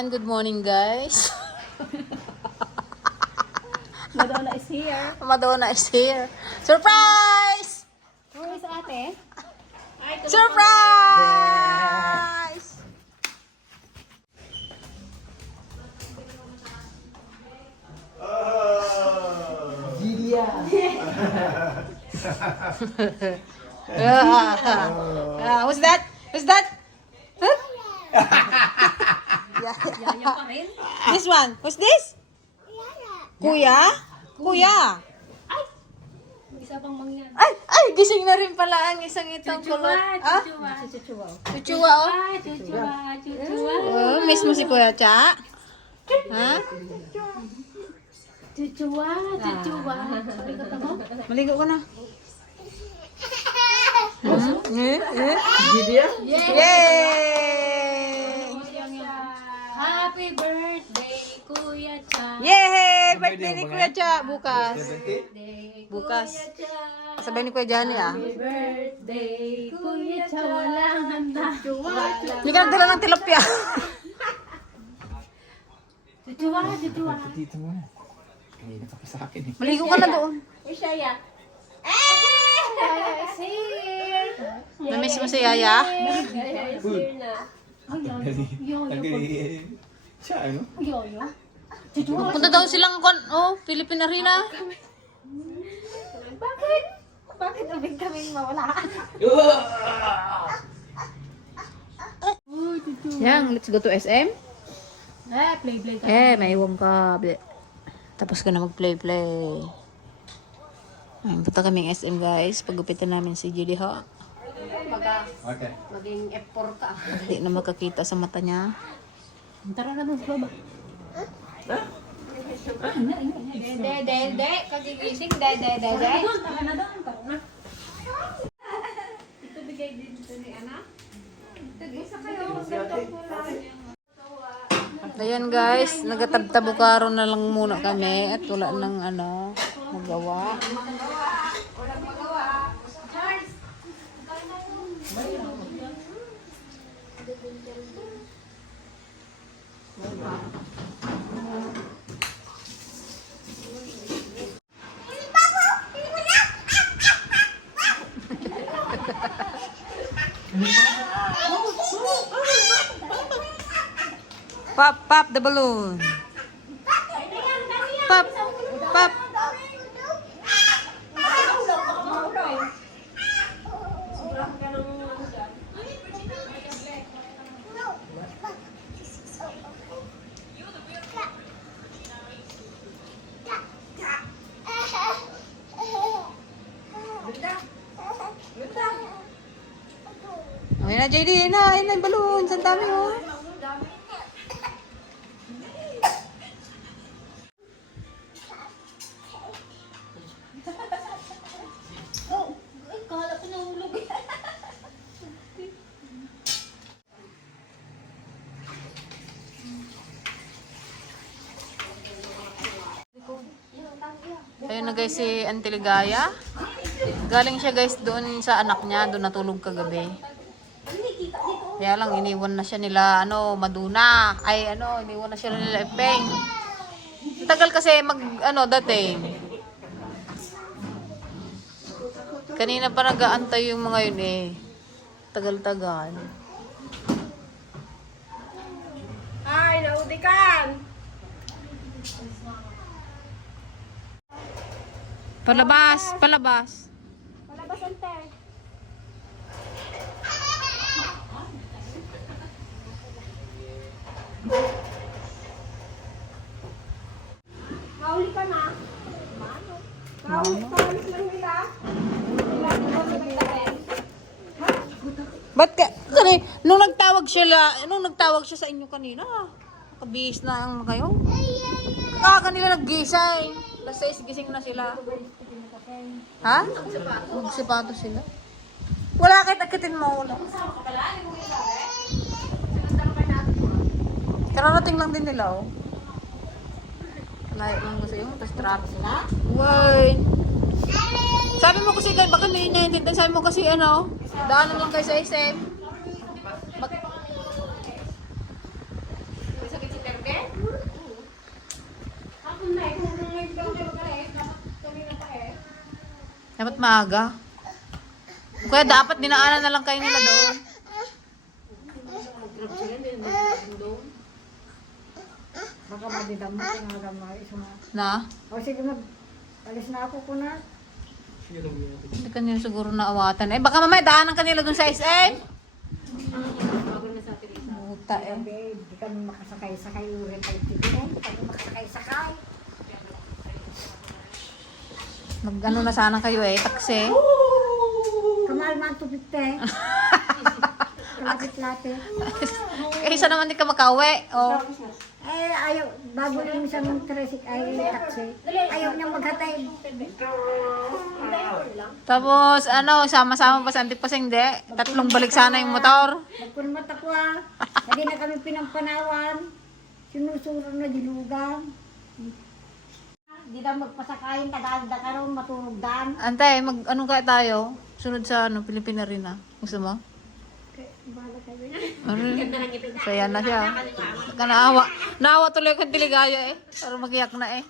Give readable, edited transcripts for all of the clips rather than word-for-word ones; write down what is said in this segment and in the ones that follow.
Ayan, good morning guys. Madonna is here. Madonna is here. Surprise! Where is ate? Surprise! Who's that? Who's that? Huh? Yaya pa rin. This one. Who's this? Kuya? Kuya? Isa pang mangyan. Ay, gising na rin pala ang isang itong kulot. Ah? Chuchua. Chuchua. Chuchua, oh. Chuchua. Chuchua. Oh, miss mo si Kuya Cha? Ha? Chuchua. Chuchua. Sorry ka tamo? Maligo ka na. Yay! Happy birthday, Kuya Cha. Yay! Birthday ni Kuya Cha bukas. Birthday, Bukas. Kuya Cha. Sabay ni Kuya Johnny, ah. Happy birthday, Kuya Cha. Walang handa. Walang Hindi ka nagdala ng tilapia. Chuchua. Chuchua. Dito mo na. Kaya nakapa sa akin eh. Maligo ka na doon. Ishaya. Yaya is here. Namiss mo si Yaya? Yaya is here na. Ay, yoyo. Siya ano? Yoyo. Chuchua. Punta daw silang Philippine Arena. Bakit? Bakit abig kaming mawala? Yang, let's go to SM. Play. May iwang ka. Tapos ka na mag-play. Ayun, punta kaming SM guys. Pagupitan namin si Judy ha. Okay. Maging F4 ka. Hindi na makakita sa mata niya. Tara na doon sa baba. De. Kagigising. De. Tara na doon. Ito bigay din ito ni Ana. Tag-isa kayo. Ayan guys, nagatabtabukaro na lang muna kami at wala nang magawa. Pop the balloon. Pop. Ayun na, JD. Ayun na yung balloon. Ang dami, oh. Kala ko nahulog. Ayun na guys si Auntie Ligaya. Galing siya guys doon sa anak niya. Doon natulog kagabi. Kaya lang iniwan na siya nila Maduna. Iniwan na siya nila Epeng. Ang tagal kasi dating. Kanina pa nag-aantay yung mga yun eh. Tagal-tagal. Ay, naudikan! Palabas. Palabas ante. Mahuli ka na. Mahuli lang nila. Ba't nung nagtawag siya sa inyo kanina, kabihis na ang kayo. Kanila nag-gisay. Alas 6 gising na sila. Ha? Magsipato sila. Wala kahit akitin mo. Wala. Kararating lang din nila, oh. Layo lang kasi yung tapos trap sila. Wait. Sabi mo kasi, baka hindi niya intindihan. Sabi mo kasi, daanan lang kayo sa SM. Dapat maaga. Kaya dapat dinaanan na lang kayo nila doon. Baka madidam mo, tinagam mo. Na? O sige, alis na ako ko na. Hindi kanila siguro naawatan. Eh, baka mamaya daanan kanila doon sa SM. Buta eh. Babe, di kami makasakay-sakay ulit ay tibigay. Di kami makasakay-sakay. Mag-ano na sana kayo eh, taksi. Kamal man 250. Kalapit-lapit. Kaysa naman di ka makauwi. Oh. Eh, ayaw, bago lang siyang tresik ay taxi. Ayaw niyang maghatay. Tapos ano, sama-sama pa sa Antipasing, di? 3 balik sana yung motor. Magpunmat ako ah. Lagi na kami pinampanawan. Sinusuro na dilugan. Di daw magpasakayin, tagaanda ka ron, matulog dan. Antay, ano kaya tayo? Sunod sa ano, Pilipina rin ah. Gusto mo? Bahala kayo. Ano? Saya na siya. Saka naawa. Naawa tuloy ko Tiligaya eh. Para magiyak na eh.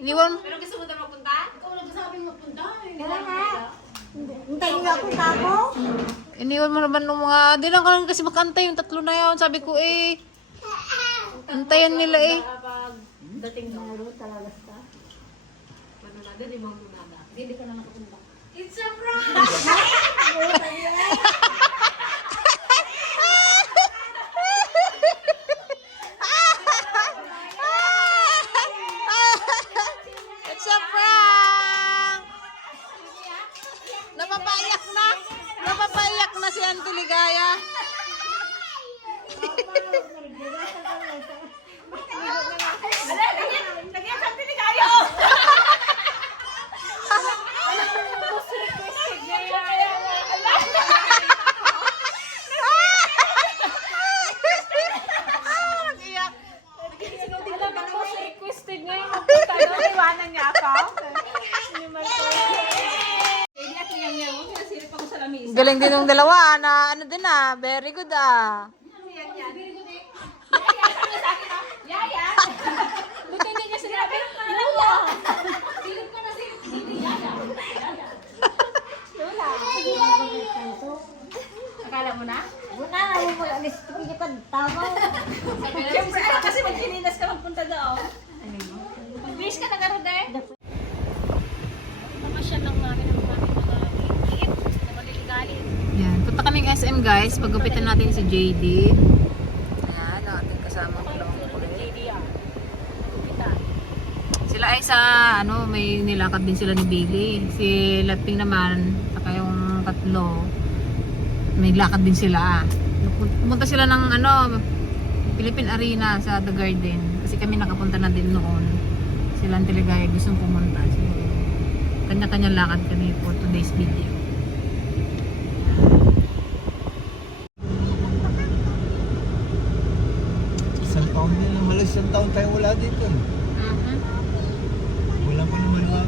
Iniwan. Pero gusto mo na magpunta? Ikaw nagsasabing magpunta. Kaya nga. Hintayin niyo ako tako. Iniwan mo naman ng mga, di lang ka lang kasi makantay yung 3 na yun. Sabi ko eh, antayan nila eh. Kapag dating doon, Laro talaga sa. manunada, di mo manunada. Hindi ka na nakapunta. It's a prank! It's a prank! Napapaiyak na! Napapaiyak na si Auntie Ligaya. Lagyan sa tinigayo! Iyak. Requested nga yung magpunta doon. Iwanan niya ako. Hindi at liyan niya. Huwag nasilip ako sa lamis. Galing din ng dalawa na ano din ah. Very good ah. Yan yan. Yaya! Buti hindi niya sinabi. Lula! Silip ka na silip. Hindi yaya. Lula! Akala mo na? Una, ayaw mo alis. Tigil ka tama. Siyempre, kasi magkinilas ka magpunta doon. Mag-wish ka na garo eh. Pamasyan lang namin ang mga liit na maliligalig. Yan. Punta kaming SM guys. Paggupitan natin si JD. Ayan. Ang ating kasama ko lang kulit. Sila ay sa ano, may nilakad din sila ni Billy. Si Laping naman, saka yung 3, may lakad din sila. Pumunta sila ng ano, Philippine Arena sa The Garden. Kasi kami nakapunta na din noon. Sila ang Tiligaya gustong pumunta. So, kanya-kanya lakad kami for today's video. Isang taon din naman. Isang taon tayo wala dito. Wala pa naman wala.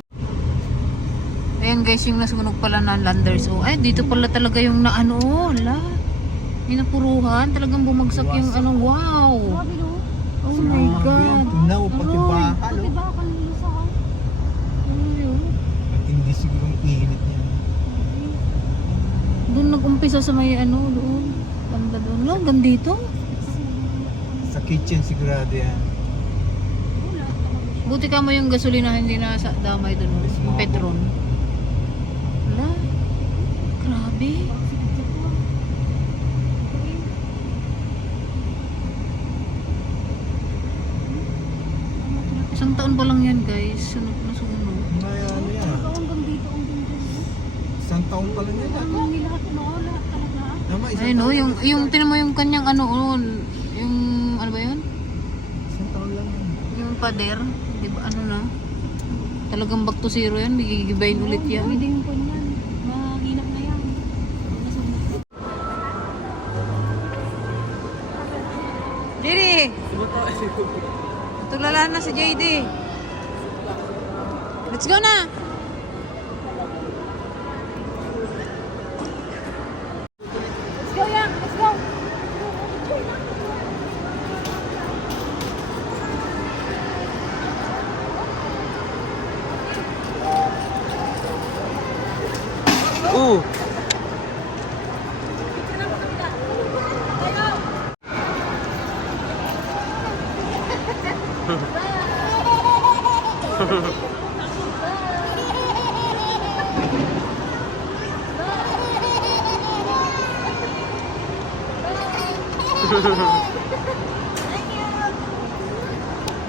Ayan guys, yung nasunog pala na Landers. Oh, ay, dito pala talaga yung na ano, oh, la. Yung napuruhan, talagang bumagsak yung ano, wow. Oh my God. Tunaw, pati bakal. Pati ba ako nilisa ko? At hindi siguro ang init niya. Doon nag-umpisa sa may ano, doon. Banda doon. Lo, hanggang dito. Sa kitchen sigurado yan. Buti ka mo yung gasolina hindi na sa damay doon. Yung Petron. Wala. Grabe. Isang taon pa lang yan guys. Sunog na sunog. May ano yan. Hanggang dito, hanggang dito. Isang taon pa lang yan. Hanggang nilahat mo, lahat talaga. Tama, isang Ay no, taon yung, lang. yung tinan mo yung kanyang ano, oh, yung ano ba yun? Isang taon lang yan. Yung pader, di ba ano na? Talagang back to zero yan, gigigibayin ulit yan. Pwede yung punyan. Mahinap na yan. JD! Tulala na si JD. Let's go na! Let's go, Yang! Let's go! Oo.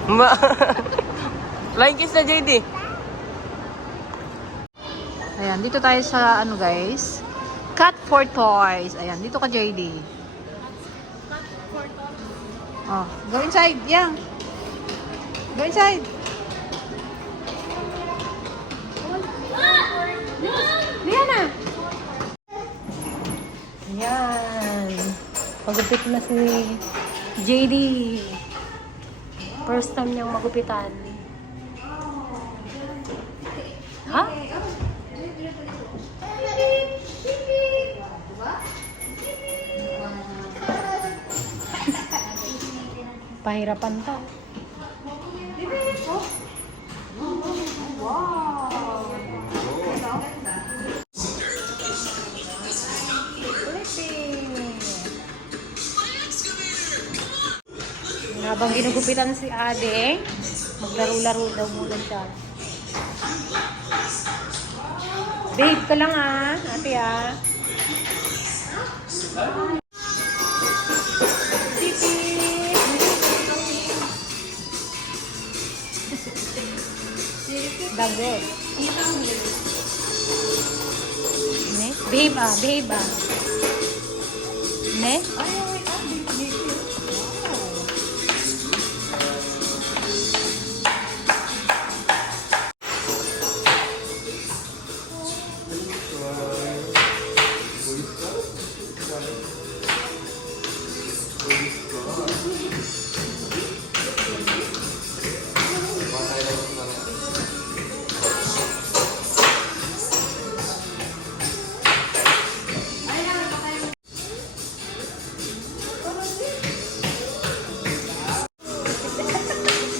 Ma. Flying kiss na JD. Ayan, dito tayo sa ano guys. Cat for Toys. Ayan, dito ka JD. Oh, go inside. Yang. Go inside. Liana. Yan. Magupit na si JD. First time niyang magupitan. Ha? Pahirapan to. Habang ginugupitan si Ade, maglaro-laro daw muna siya. Babe ka lang ate Dagot. Ne? Babe Ne?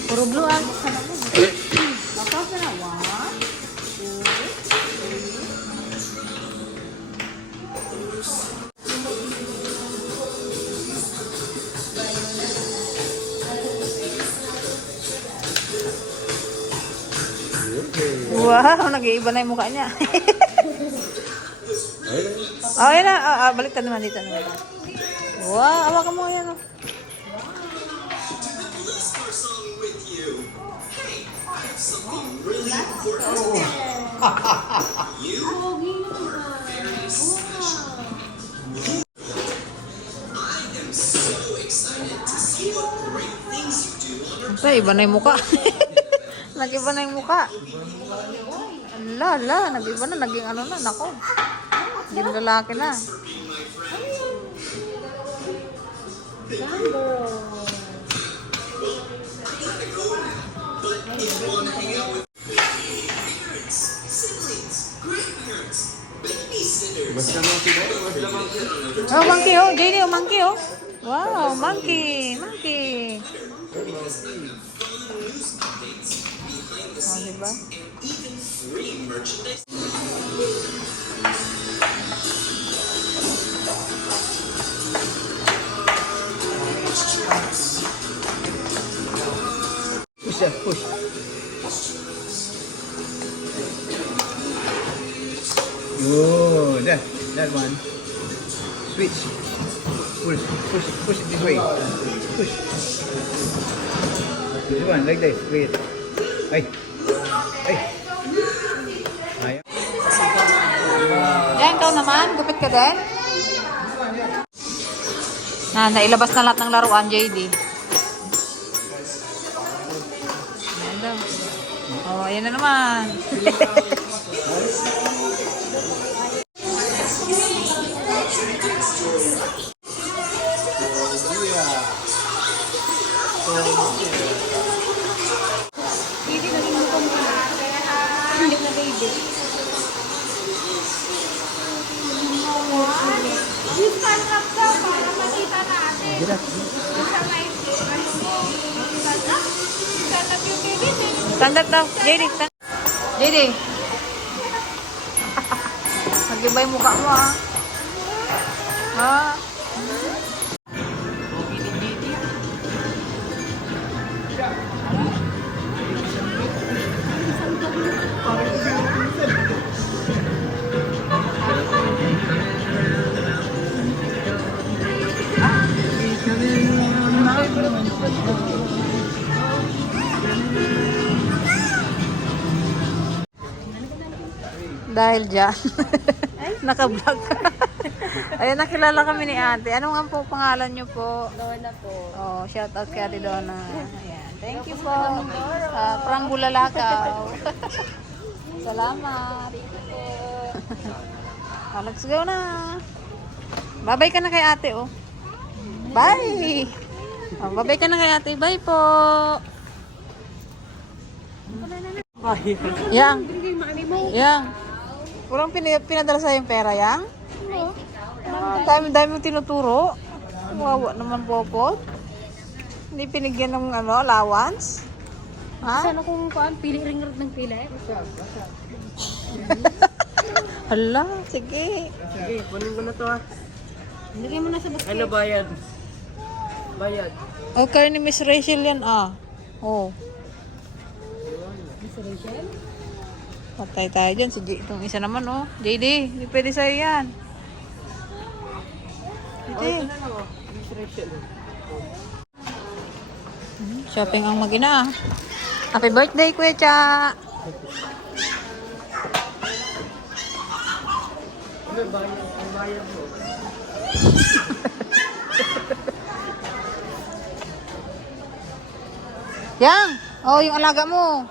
Puro blue Wow, nag-iiba na yung mukha niya. Oh, yan na. Baliktad naman dito naman. Wow, awa ka mo yan. Oh. Iba na yung mukha. Nag-iba na yung mukha. Nag-iba na. Naging ano na. Nako. Naging lalaki na. Oh, monkey oh. JD oh, monkey oh. Wow, monkey. Oh, diba? Push. Oh, that one. Switch. Push it this way. Push. This one, like this. Wait. Ay. Yan, ikaw naman. Gupit ka din. Nailabas na lahat ng laruan, JD. Ayan daw. Oh, ayan na naman. Stand up daw. JD. Nag-iba yung mukha mo, ha? Ha? Dahil dyan. Naka-vlog. Ayun, nakilala kami ni ate. Ano nga po pangalan niyo po? Lola po. Oh, shout out kay Ate Donna. Ayan. Thank you po. From Bulalakaw. Salamat. Oh, let's go na. Bye-bye ka na kay ate, oh. Bye! Oh, bye-bye ka na kay ate. Bye po. Yang. Yang. Walang pinadala sa'yo yung pera, Yang? Dami-dami mong tinuturo. Wawa naman po. Hindi pinigyan ng allowance? Ha? Sana kung pili ring ng pili. Hala, sige. Sige, kunin ko na to ha. Lagay mo na sa basket. Ano bayad? Bayad. Okay ni Miss Rachel yan, ah. Oh. Miss Rachel? Patay tayo dyan. Si itong isa naman, oh. JD, hindi pwede sa'yo yan. JD. Shopping ang magina, ah. Happy birthday, Kuya Cha! Yang! Oh, yung alaga mo.